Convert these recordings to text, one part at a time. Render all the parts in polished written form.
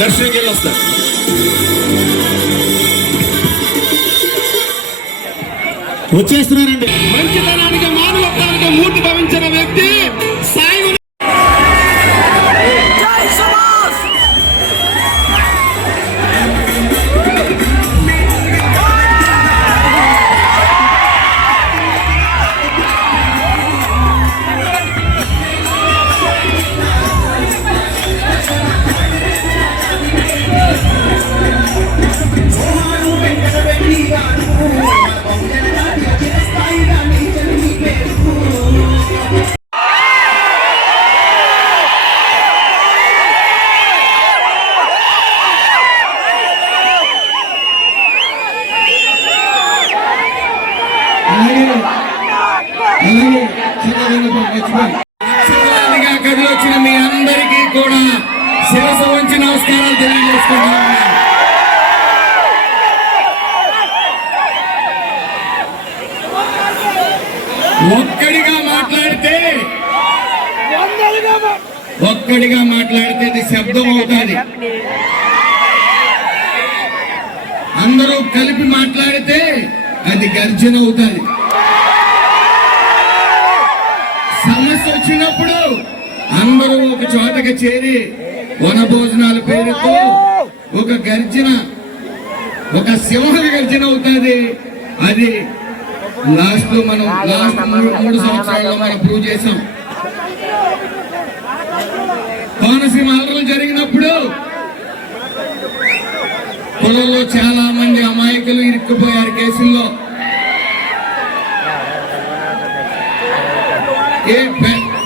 దర్శనంకి వెళ్ళి వస్తారు. వచ్చేస్తున్నారండి. మంచితనానికి మానవత్వానికి మూర్తి భవించిన వ్యక్తి సాయి. కదిలొచ్చిన మీ అందరికీ కూడా శిరస్సు వంచి నమస్కారాలు తెలియజేసుకుంటున్నాను. ఒక్కడిగా మాట్లాడితే ఇది శబ్దం అవుతుంది. అందరూ కలిపి మాట్లాడితే అది గర్జన అవుతుంది. సమస్య వచ్చినప్పుడు అందరూ ఒక చోటకి చేరి వనభోజనాల పేరుతో ఒక గర్జన, ఒక సింహ గర్జన అవుతుంది. అది లాస్ట్ లో మనం 3 సంవత్సరాల్లో మనం ప్రూవ్ చేసాం. కోనసీమ అల్లర్లు జరిగినప్పుడు పొలంలో చాలా మంది అమాయకులు ఇరుక్కుపోయారు కేసుల్లో.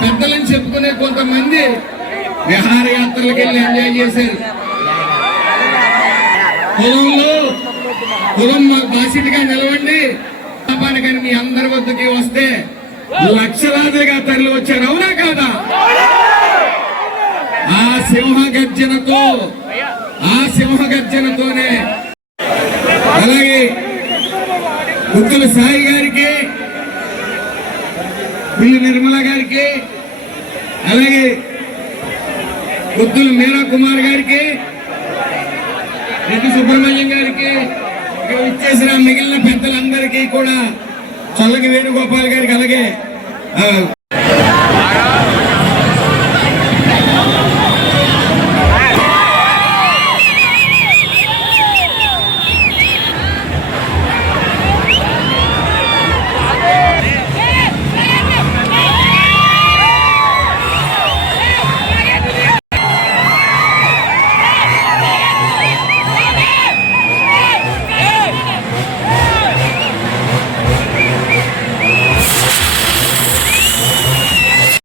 పెద్దలని చెప్పుకునే కొంతమంది విహారయాత్రలకు వెళ్ళి ఎంజాయ్ చేశారు. పొలం మాకు బాసిటిగా నిలవండి కానీ మీ అందరి వద్దకి వస్తే లక్షలాదిగా తరలి వచ్చారు. అవునా కాదా? ఆ సింహగర్జనతోనే అలాగే గుత్తుల సాయి గారికి, పిల్లి నిర్మల గారికి, అలాగే గుత్తుల మీరా కుమార్ గారికి, రెడ్డి సుబ్రహ్మణ్యం గారికి, ఇచ్చేసిన మిగిలిన పెద్దలందరికీ కూడా, చల్లకి వేణుగోపాల్ గారికి, అలాగే